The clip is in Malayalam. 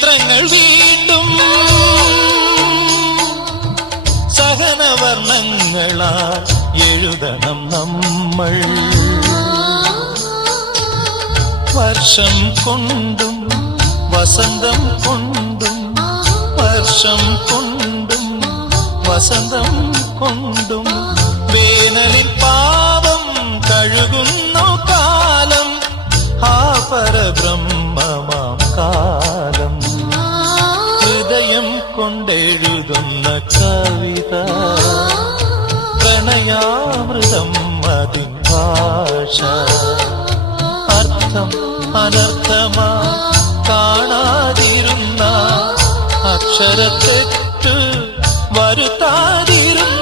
ചിത്രങ്ങൾ വീണ്ടും സഹനവർണ്ണങ്ങളാൽ എഴുതണം നമ്മൾ. വർഷം കൊണ്ടും വസന്തം കൊണ്ടും വർഷം കൊണ്ടും വസന്തം കൊണ്ടും വേനലിൽ പാപം കഴുകുന്നു കാലം. ആ പരബ്രഹ്മമാം കാലം ഹൃദയം കൊണ്ടെഴുതുന്ന കവിത പ്രണയാമൃതം അതിൻ ഭാഷ. അർത്ഥം അനർത്ഥമാ കാണാതിരുന്ന അക്ഷരത്തെറ്റ് വരുത്താതിരുന്ന